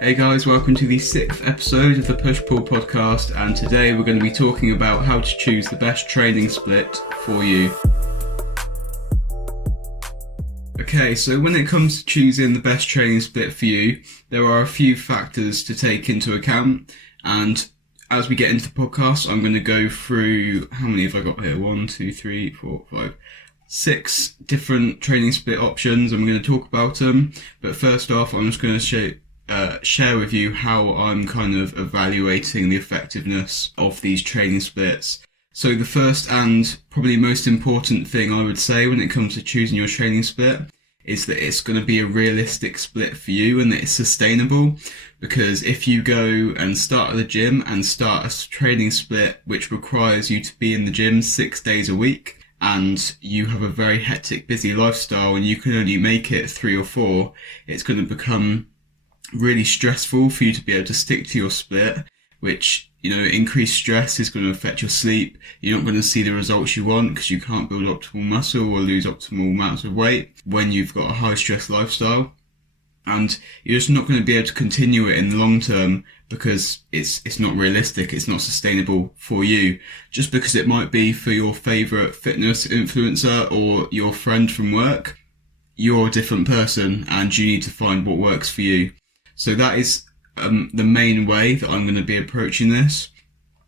Hey guys, welcome to the 6th episode of the Push-Pull podcast, and today we're going to be talking about how to choose the best training split for you. Okay, so when it comes to choosing the best training split for you, there are a few factors to take into account, and as we get into the podcast, I'm going to go through, how many have I got here? 1, 2, 3, 4, 5, 6 different training split options. I'm going to talk about them, but first off, I'm just going to share with you how I'm kind of evaluating the effectiveness of these training splits. So the first and probably most important thing I would say when it comes to choosing your training split is that it's going to be a realistic split for you and that it's sustainable. Because if you go and start at the gym and start a training split which requires you to be in the gym 6 days a week, and you have a very hectic, busy lifestyle and you can only make it 3 or 4, it's going to become really stressful for you to be able to stick to your split, which, increased stress is going to affect your sleep. You're not going to see the results you want because you can't build optimal muscle or lose optimal amounts of weight when you've got a high stress lifestyle. And you're just not going to be able to continue it in the long term because it's not realistic, it's not sustainable for you. Just because it might be for your favourite fitness influencer or your friend from work, you're a different person and you need to find what works for you. So that is the main way that I'm going to be approaching this.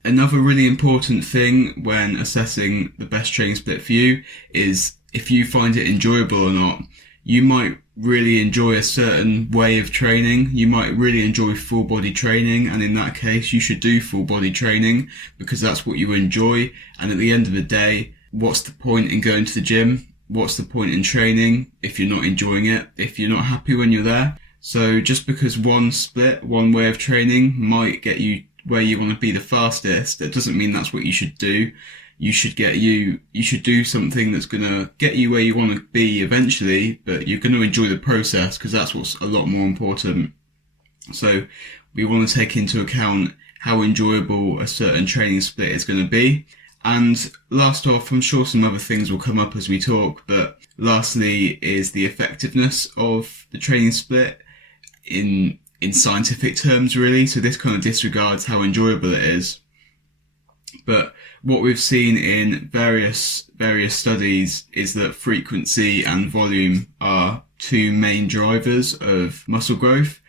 Another really important thing when assessing the best training split for you is if you find it enjoyable or not. You might really enjoy a certain way of training. You might really enjoy full body training, and in that case you should do full body training because that's what you enjoy. And at the end of the day, what's the point in going to the gym? What's the point in training if you're not enjoying it, if you're not happy when you're there? So just because one split, one way of training might get you where you want to be the fastest, that doesn't mean that's what you should do. You should do something that's going to get you where you want to be eventually, but you're going to enjoy the process because that's what's a lot more important. So we want to take into account how enjoyable a certain training split is going to be. And last off, I'm sure some other things will come up as we talk, but lastly is the effectiveness of the training split in scientific terms, really. So this kind of disregards how enjoyable it is. But what we've seen in various studies is that frequency and volume are two main drivers of muscle growth,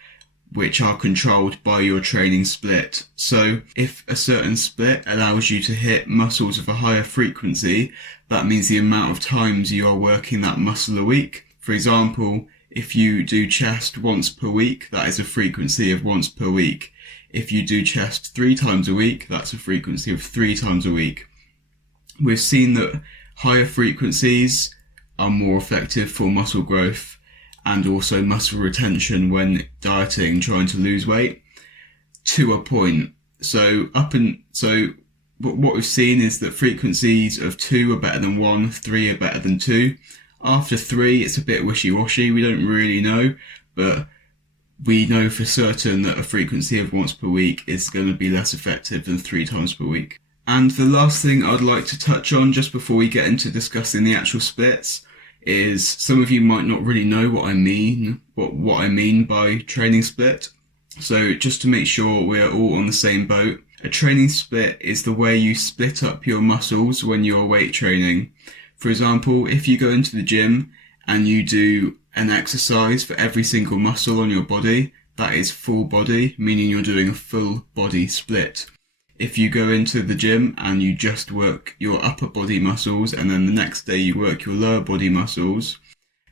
which are controlled by your training split. So if a certain split allows you to hit muscles of a higher frequency, that means the amount of times you are working that muscle a week. For example, if you do chest once per week, that is a frequency of once per week. If you do chest 3 times a week, that's a frequency of 3 times a week. We've seen that higher frequencies are more effective for muscle growth and also muscle retention when dieting, trying to lose weight, to a point. So what we've seen is that frequencies of 2 are better than 1, 3 are better than 2. After 3, it's a bit wishy-washy. We don't really know, but we know for certain that a frequency of once per week is going to be less effective than 3 times per week. And the last thing I'd like to touch on just before we get into discussing the actual splits is some of you might not really know what I mean by training split. So just to make sure we're all on the same boat, a training split is the way you split up your muscles when you're weight training. For example, if you go into the gym and you do an exercise for every single muscle on your body, that is full body, meaning you're doing a full body split. If you go into the gym and you just work your upper body muscles and then the next day you work your lower body muscles,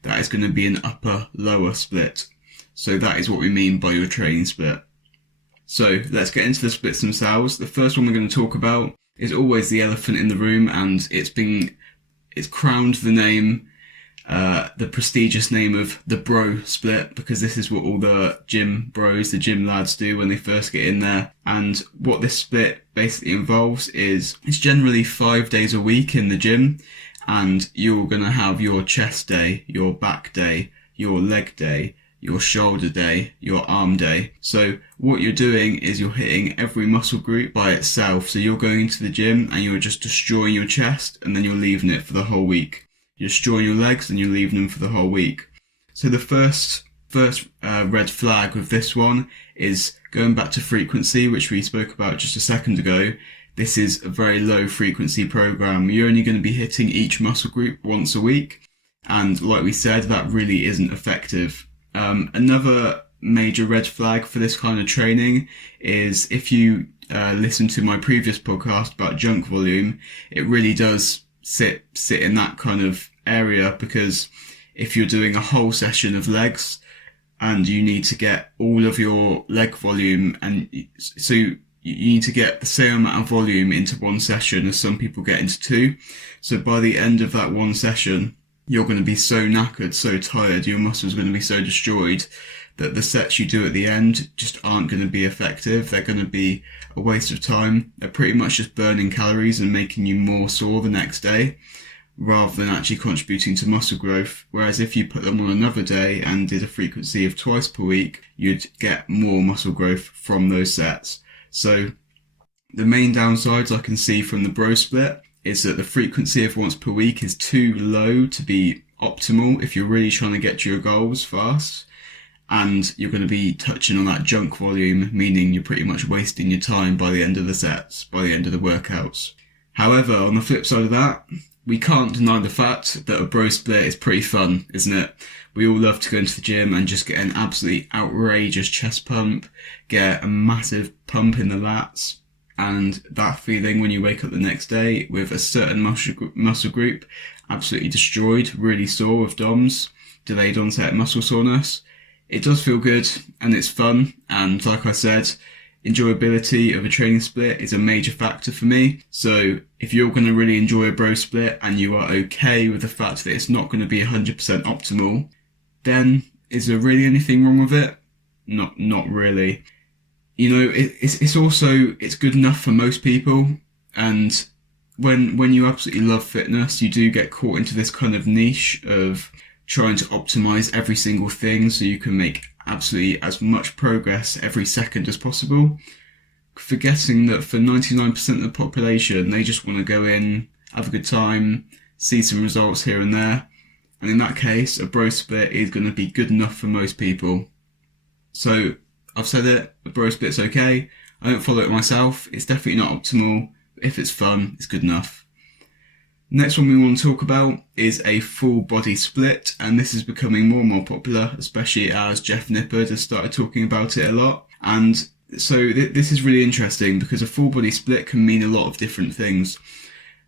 that is going to be an upper-lower split. So that is what we mean by your training split. So let's get into the splits themselves. The first one we're going to talk about is always the elephant in the room, and it's crowned the prestigious name of the bro split, because this is what all the gym bros, the gym lads do when they first get in there. And what this split basically involves is it's generally 5 days a week in the gym, and you're going to have your chest day, your back day, your leg day, your shoulder day, your arm day. So what you're doing is you're hitting every muscle group by itself. So you're going into the gym and you're just destroying your chest, and then you're leaving it for the whole week. You're destroying your legs and you're leaving them for the whole week. So the first first red flag with this one is going back to frequency, which we spoke about just a second ago. This is a very low frequency program. You're only going to be hitting each muscle group once a week. And like we said, that really isn't effective. Another major red flag for this kind of training is if you listen to my previous podcast about junk volume, it really does sit in that kind of area, because if you're doing a whole session of legs and you need to get all of your leg volume, and so you need to get the same amount of volume into one session as some people get into two. So by the end of that one session, you're going to be so knackered, so tired, your muscles are going to be so destroyed that the sets you do at the end just aren't going to be effective. They're going to be a waste of time. They're pretty much just burning calories and making you more sore the next day, rather than actually contributing to muscle growth. Whereas if you put them on another day and did a frequency of twice per week, you'd get more muscle growth from those sets. So the main downsides I can see from the bro split is that the frequency of once per week is too low to be optimal if you're really trying to get to your goals fast. And you're going to be touching on that junk volume, meaning you're pretty much wasting your time by the end of the sets, by the end of the workouts. However, on the flip side of that, we can't deny the fact that a bro split is pretty fun, isn't it? We all love to go into the gym and just get an absolutely outrageous chest pump, get a massive pump in the lats, and that feeling when you wake up the next day with a certain muscle group absolutely destroyed, really sore with DOMS, delayed onset muscle soreness. It does feel good and it's fun, and like I said, enjoyability of a training split is a major factor for me. So if you're going to really enjoy a bro split and you are okay with the fact that it's not going to be 100% optimal, then is there really anything wrong with it? Not really. You know, it's good enough for most people, and when you absolutely love fitness, you do get caught into this kind of niche of trying to optimize every single thing so you can make absolutely as much progress every second as possible, forgetting that for 99% of the population, they just want to go in, have a good time, see some results here and there. And in that case, a bro split is going to be good enough for most people. So I've said it, a bro split's okay. I don't follow it myself. It's definitely not optimal. If it's fun, it's good enough. Next one we want to talk about is a full body split, and this is becoming more and more popular, especially as Jeff Nippard has started talking about it a lot. And so this is really interesting because a full body split can mean a lot of different things.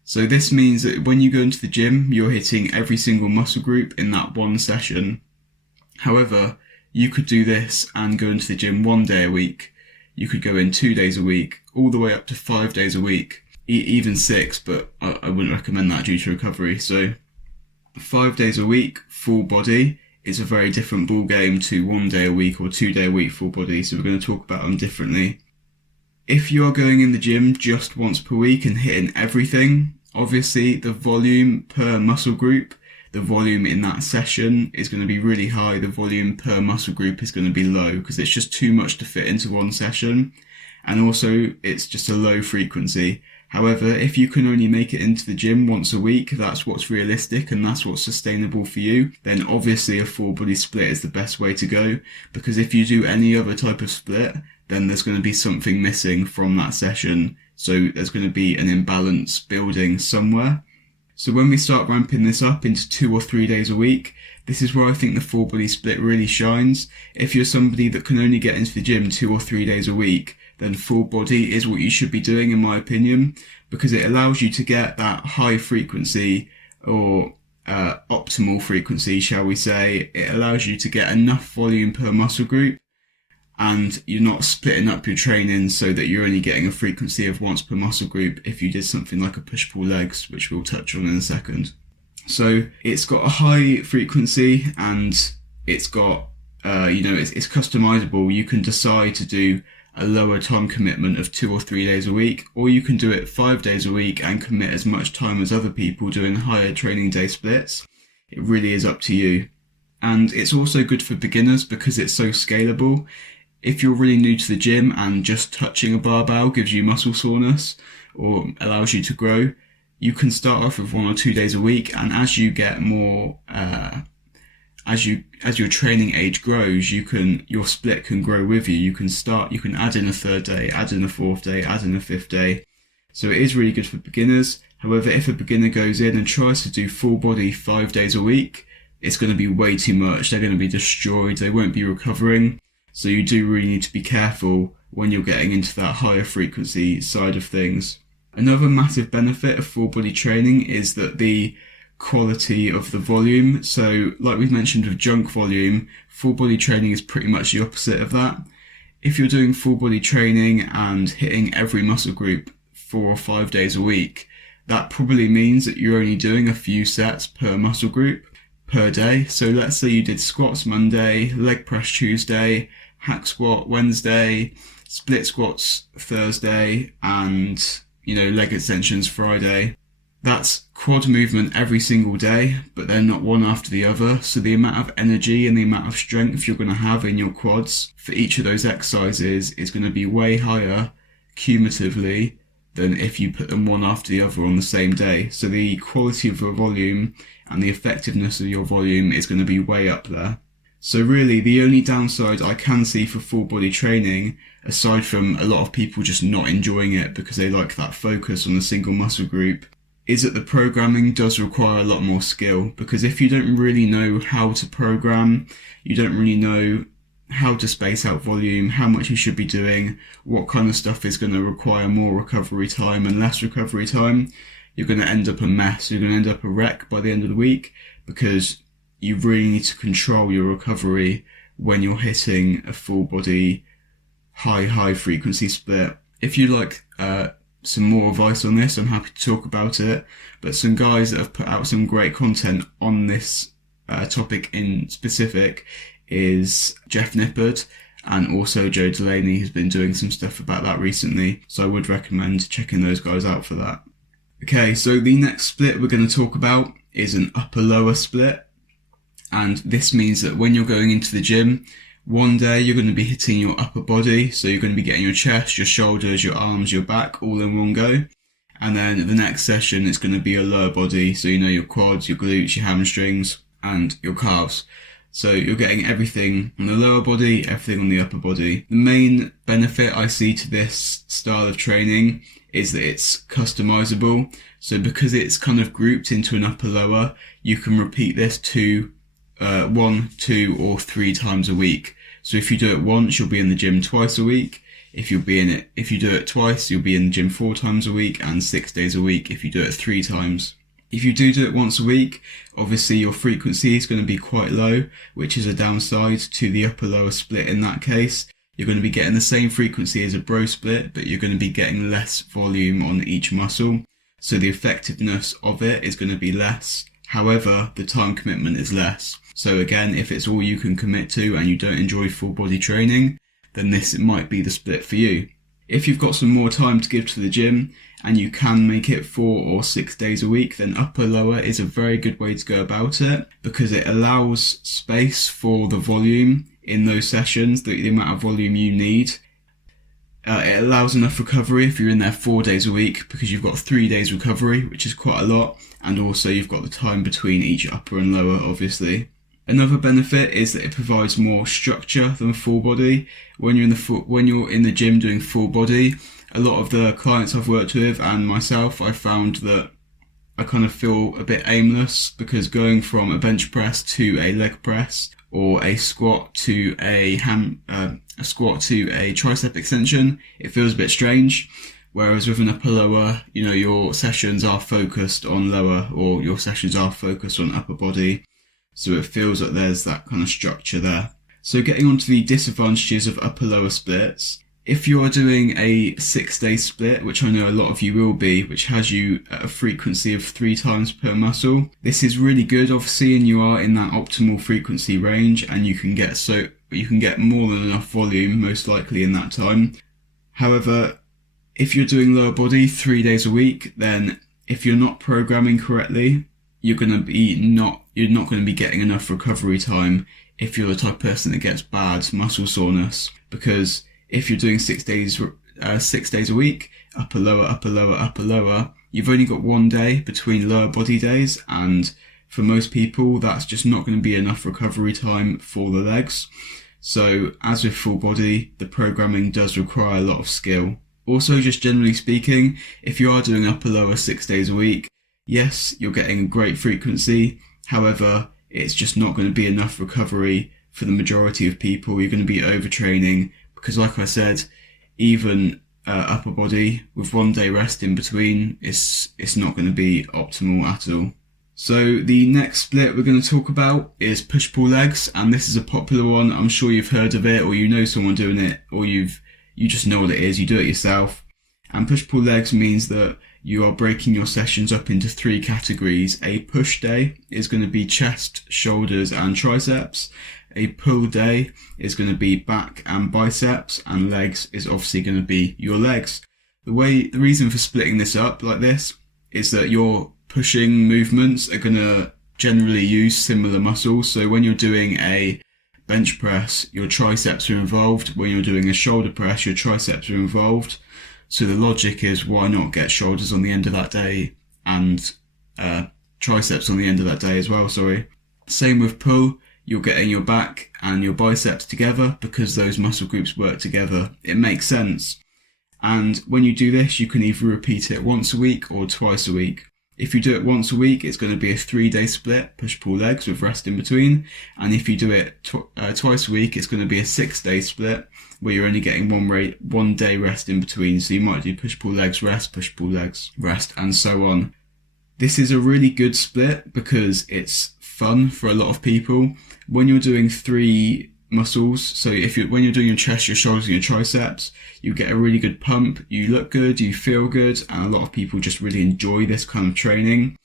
So this means that when you go into the gym, you're hitting every single muscle group in that one session. However, you could do this and go into the gym 1 day a week. You could go in 2 days a week, all the way up to 5 days a week. Even 6, but I wouldn't recommend that due to recovery. So 5 days a week, full body, is a very different ball game to 1 day a week or 2 day a week full body. So we're going to talk about them differently. If you are going in the gym just once per week and hitting everything, obviously the volume per muscle group, the volume in that session is going to be really high. The volume per muscle group is going to be low because it's just too much to fit into one session. And also it's just a low frequency. However, if you can only make it into the gym once a week, that's what's realistic and that's what's sustainable for you, then obviously a full body split is the best way to go, because if you do any other type of split, then there's going to be something missing from that session. So there's going to be an imbalance building somewhere. So when we start ramping this up into 2 or 3 days a week, this is where I think the full body split really shines. If you're somebody that can only get into the gym 2 or 3 days a week, then full body is what you should be doing, in my opinion, because it allows you to get that high frequency or optimal frequency, shall we say. It allows you to get enough volume per muscle group, and you're not splitting up your training so that you're only getting a frequency of once per muscle group if you did something like a push-pull legs, which we'll touch on in a second. So it's got a high frequency and it's got, it's customizable. You can decide to do a lower time commitment of 2 or 3 days a week, or you can do it 5 days a week and commit as much time as other people doing higher training day splits. It really is up to you. And it's also good for beginners because it's so scalable. If you're really new to the gym and just touching a barbell gives you muscle soreness or allows you to grow, you can start off with 1 or 2 days a week, and as you get more as your training age grows, your split can grow with you. You can add in a third day, add in a fourth day, add in a fifth day. So it is really good for beginners. However, if a beginner goes in and tries to do full body 5 days a week, it's going to be way too much. They're going to be destroyed. They won't be recovering. So you do really need to be careful when you're getting into that higher frequency side of things. Another massive benefit of full body training is that the quality of the volume. So like we've mentioned with junk volume, full body training is pretty much the opposite of that. If you're doing full body training and hitting every muscle group 4 or 5 days a week, that probably means that you're only doing a few sets per muscle group per day. So let's say you did squats Monday, leg press Tuesday, hack squat Wednesday, split squats Thursday, and leg extensions Friday. That's quad movement every single day, but they're not one after the other. So the amount of energy and the amount of strength you're going to have in your quads for each of those exercises is going to be way higher cumulatively than if you put them one after the other on the same day. So the quality of your volume and the effectiveness of your volume is going to be way up there. So really, the only downside I can see for full body training, aside from a lot of people just not enjoying it because they like that focus on a single muscle group, is that the programming does require a lot more skill. Because if you don't really know how to program, you don't really know how to space out volume, how much you should be doing, what kind of stuff is going to require more recovery time and less recovery time, you're going to end up a mess. You're going to end up a wreck by the end of the week, because you really need to control your recovery when you're hitting a full body high frequency split. If you like some more advice on this, I'm happy to talk about it, but some guys that have put out some great content on this topic in specific is Jeff Nippard, and also Joe Delaney, who's been doing some stuff about that recently, so I would recommend checking those guys out for that. Okay, so the next split we're going to talk about is an upper-lower split, and this means that when you're going into the gym, one day you're going to be hitting your upper body, so you're going to be getting your chest, your shoulders, your arms, your back all in one go, and then the next session it's going to be your lower body, so your quads, your glutes, your hamstrings, and your calves. So you're getting everything on the lower body, everything on the upper body. The main benefit I see to this style of training is that it's customizable. So because it's kind of grouped into an upper lower, you can repeat this to 1, 2 or 3 times a week. So if you do it once, you'll be in the gym twice a week. If you do it twice, you'll be in the gym 4 times a week, and 6 days a week if you do it 3 times. If you do it once a week, obviously your frequency is going to be quite low, which is a downside to the upper-lower split in that case. You're going to be getting the same frequency as a bro split, but you're going to be getting less volume on each muscle. So the effectiveness of it is going to be less. However, the time commitment is less. So again, if it's all you can commit to and you don't enjoy full body training, then this might be the split for you. If you've got some more time to give to the gym and you can make it 4 or 6 days a week, then upper-lower is a very good way to go about it, because it allows space for the volume in those sessions, the amount of volume you need. It allows enough recovery if you're in there 4 days a week, because you've got 3 days recovery, which is quite a lot, and also you've got the time between each upper and lower, obviously. Another benefit is that it provides more structure than full body. When you're in the gym doing full body, a lot of the clients I've worked with and myself, I found that I kind of feel a bit aimless, because going from a bench press to a leg press, or a squat to a tricep extension, it feels a bit strange. Whereas with an upper lower, your sessions are focused on lower, or your sessions are focused on upper body. So it feels like there's that kind of structure there. So getting onto the disadvantages of upper-lower splits. If you are doing a 6-day split, which I know a lot of you will be, which has you at a frequency of 3 times per muscle, this is really good, obviously, and you are in that optimal frequency range, and you can get more than enough volume, most likely, in that time. However, if you're doing lower body 3 days a week, then if you're not programming correctly, you're not going to be getting enough recovery time if you're the type of person that gets bad muscle soreness. Because if you're doing 6 days a week, upper lower, you've only got 1 day between lower body days, and for most people, that's just not going to be enough recovery time for the legs. So as with full body, the programming does require a lot of skill. Also, just generally speaking, if you are doing upper lower 6 days a week, yes, you're getting a great frequency. However, it's just not going to be enough recovery for the majority of people. You're going to be overtraining because, like I said, even upper body with 1 day rest in between, it's not going to be optimal at all. So the next split we're going to talk about is push-pull legs, and this is a popular one. I'm sure you've heard of it, or you know someone doing it, or you just know what it is, you do it yourself. And push-pull legs means that you are breaking your sessions up into 3 categories. A push day is going to be chest, shoulders and triceps. A pull day is going to be back and biceps, and legs is obviously going to be your legs. The reason for splitting this up like this is that your pushing movements are going to generally use similar muscles. So when you're doing a bench press, your triceps are involved. When you're doing a shoulder press, your triceps are involved. So the logic is, why not get shoulders on the end of that day and triceps on the end of that day as well, Same with pull, you're getting your back and your biceps together because those muscle groups work together. It makes sense. And when you do this, you can either repeat it once a week or twice a week. If you do it once a week, it's going to be a 3-day split, push-pull legs with rest in between. And if you do it twice a week, it's going to be a 6-day split where you're only getting 1 day rest in between. So you might do push-pull legs, rest, push-pull legs, rest, and so on. This is a really good split because it's fun for a lot of people. When you're doing 3 muscles, so when you're doing your chest, your shoulders and your triceps, you get a really good pump, you look good, you feel good, and a lot of people just really enjoy this kind of training,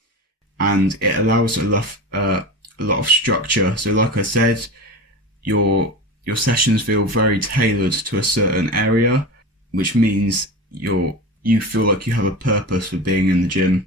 and it allows a lot of structure. So like I said, your sessions feel very tailored to a certain area, which means you feel like you have a purpose for being in the gym.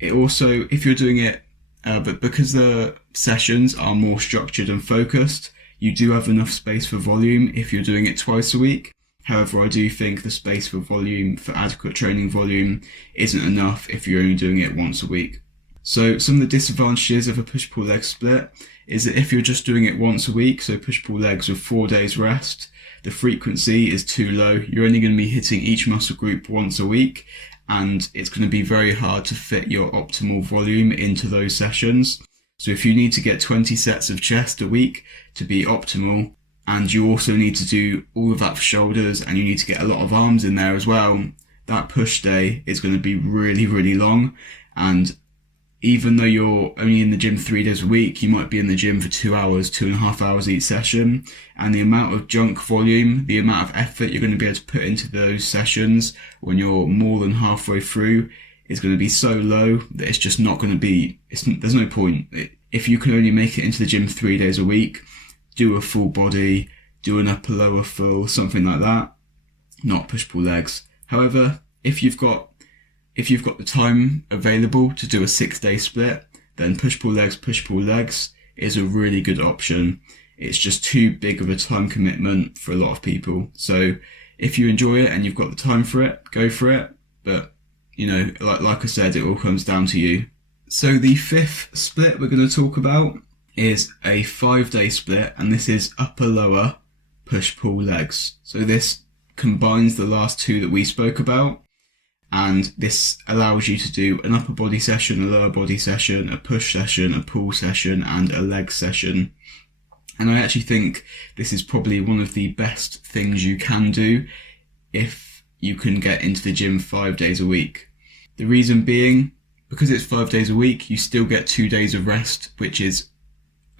It also, if you're doing it, but because the sessions are more structured and focused, you do have enough space for volume if you're doing it twice a week. However, I do think the space for volume, for adequate training volume, isn't enough if you're only doing it once a week. So some of the disadvantages of a push-pull leg split is that if you're just doing it once a week, so push-pull legs with 4 days rest, the frequency is too low. You're only going to be hitting each muscle group once a week, and it's going to be very hard to fit your optimal volume into those sessions. So if you need to get 20 sets of chest a week to be optimal, and you also need to do all of that for shoulders, and you need to get a lot of arms in there as well, that push day is going to be really, really long. And even though you're only in the gym 3 days a week, you might be in the gym for 2 hours, 2.5 hours each session. And the amount of junk volume, the amount of effort you're going to be able to put into those sessions when you're more than halfway through is going to be so low that it's just not going to be, there's no point. If you can only make it into the gym 3 days a week, do a full body, do an upper lower full, something like that, not push-pull legs. However, if you've got the time available to do a 6-day split, then push-pull legs is a really good option. It's just too big of a time commitment for a lot of people. So if you enjoy it and you've got the time for it, go for it. But, like I said, it all comes down to you. So the 5th split we're going to talk about is a 5-day split, and this is upper lower push-pull legs. So this combines the last 2 that we spoke about. And this allows you to do an upper body session, a lower body session, a push session, a pull session, and a leg session. And I actually think this is probably one of the best things you can do if you can get into the gym 5 days a week. The reason being, because it's 5 days a week, you still get 2 days of rest, which is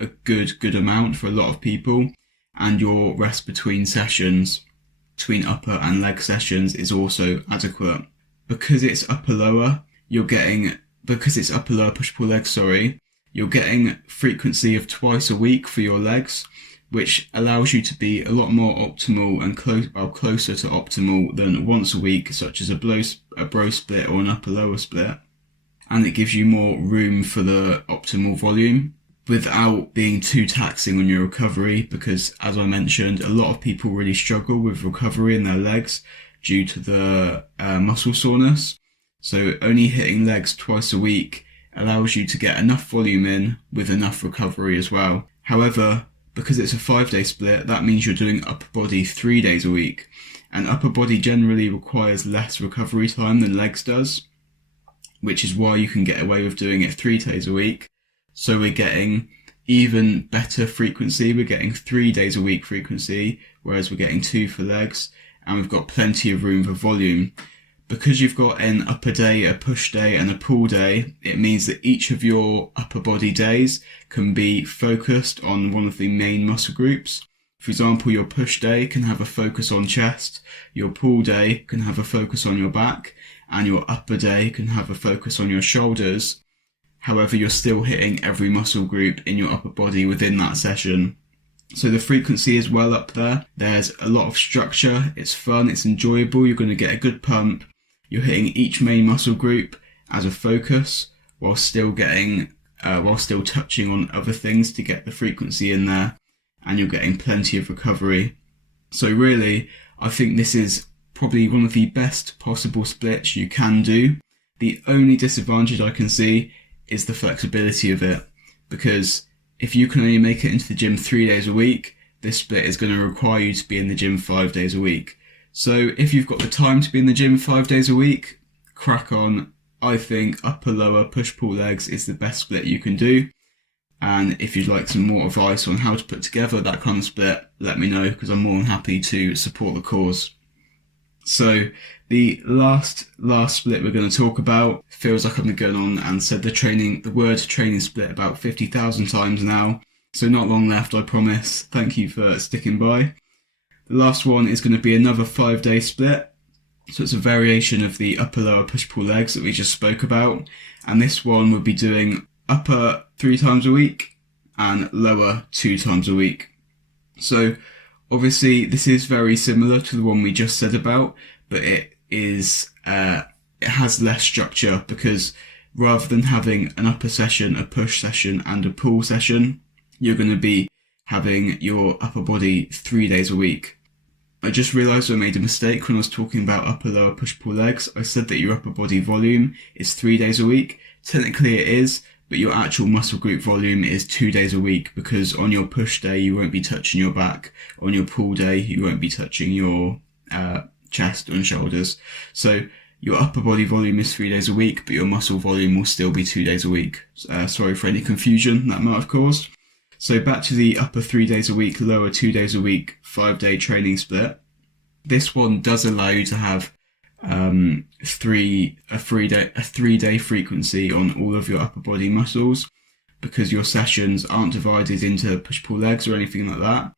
a good amount for a lot of people. And your rest between sessions, between upper and leg sessions, is also adequate. Because it's upper lower push-pull legs, you're getting frequency of twice a week for your legs, which allows you to be a lot more optimal and closer to optimal than once a week, such as a bro split or an upper lower split. And it gives you more room for the optimal volume without being too taxing on your recovery, because as I mentioned, a lot of people really struggle with recovery in their legs due to the muscle soreness. So only hitting legs twice a week allows you to get enough volume in with enough recovery as well. However, because it's a 5-day split, that means you're doing upper body 3 days a week. And upper body generally requires less recovery time than legs does, which is why you can get away with doing it 3 days a week. So we're getting even better frequency. We're getting 3 days a week frequency, whereas we're getting 2 for legs, and we've got plenty of room for volume. Because you've got an upper day, a push day, and a pull day, it means that each of your upper body days can be focused on one of the main muscle groups. For example, your push day can have a focus on chest, your pull day can have a focus on your back, and your upper day can have a focus on your shoulders. However, you're still hitting every muscle group in your upper body within that session. So the frequency is well up there. There's a lot of structure, it's fun, it's enjoyable, you're going to get a good pump. You're hitting each main muscle group as a focus while still touching on other things to get the frequency in there, and you're getting plenty of recovery. So really, I think this is probably one of the best possible splits you can do. The only disadvantage I can see is the flexibility of it, because if you can only make it into the gym 3 days a week, this split is going to require you to be in the gym 5 days a week. So if you've got the time to be in the gym 5 days a week, crack on. I think upper lower push pull legs is the best split you can do. And if you'd like some more advice on how to put together that kind of split, let me know, because I'm more than happy to support the cause. So the last split we're going to talk about, feels like I've been going on and said the word training split about 50,000 times now. So not long left, I promise. Thank you for sticking by. The last one is going to be another 5-day split. So it's a variation of the upper lower push pull legs that we just spoke about. And this one would be doing upper 3 times a week and lower 2 times a week. So obviously this is very similar to the one we just said about, but it has less structure, because rather than having an upper session, a push session and a pull session, you're going to be having your upper body 3 days a week. I just realised I made a mistake when I was talking about upper lower push pull legs. I said that your upper body volume is 3 days a week. Technically it is, but your actual muscle group volume is 2 days a week, because on your push day you won't be touching your back, on your pull day you won't be touching your chest and shoulders. So your upper body volume is 3 days a week, but your muscle volume will still be 2 days a week. Sorry for any confusion that might have caused. So back to the upper 3 days a week, lower 2 days a week, 5-day training split. This one does allow you to have a 3-day frequency on all of your upper body muscles, because your sessions aren't divided into push-pull legs or anything like that.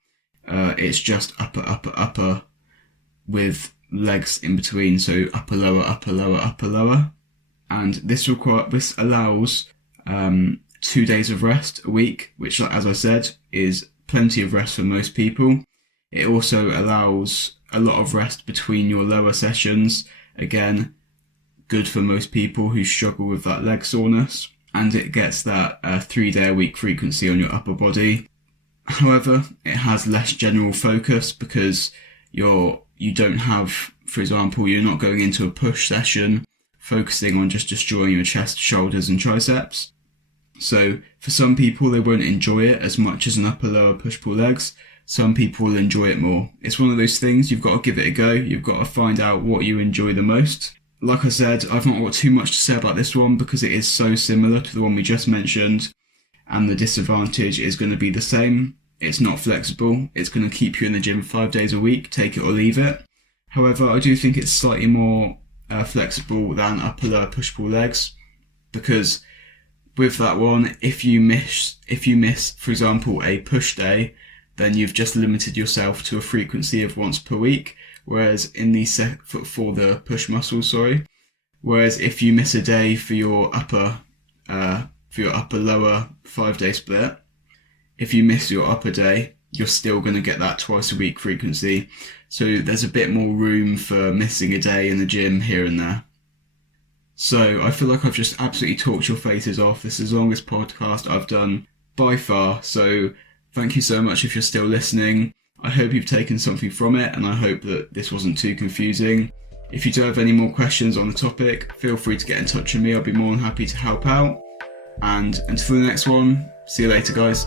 It's just upper with legs in between, so upper lower, upper lower, upper lower. And this allows 2 days of rest a week, which, as I said, is plenty of rest for most people. It also allows a lot of rest between your lower sessions. Again, good for most people who struggle with that leg soreness. And it gets that 3-day a week frequency on your upper body. However, it has less general focus, because you don't have, for example, you're not going into a push session focusing on just destroying your chest, shoulders and triceps. So for some people, they won't enjoy it as much as an upper lower push pull legs. Some people will enjoy it more. It's one of those things, you've got to give it a go. You've got to find out what you enjoy the most. Like I said, I've not got too much to say about this one, because it is so similar to the one we just mentioned, and the disadvantage is going to be the same. It's not flexible. It's going to keep you in the gym 5 days a week, take it or leave it. However, I do think it's slightly more flexible than upper lower push pull legs, because with that one, if you miss, for example, a push day, then you've just limited yourself to a frequency of once per week. Whereas for the push muscles, whereas if you miss a day for your upper lower 5-day split, if you miss your upper day, you're still going to get that twice a week frequency. So there's a bit more room for missing a day in the gym here and there. So I feel like I've just absolutely talked your faces off. This is the longest podcast I've done by far. So thank you so much if you're still listening. I hope you've taken something from it, and I hope that this wasn't too confusing. If you do have any more questions on the topic, feel free to get in touch with me. I'll be more than happy to help out. And until the next one, see you later, guys.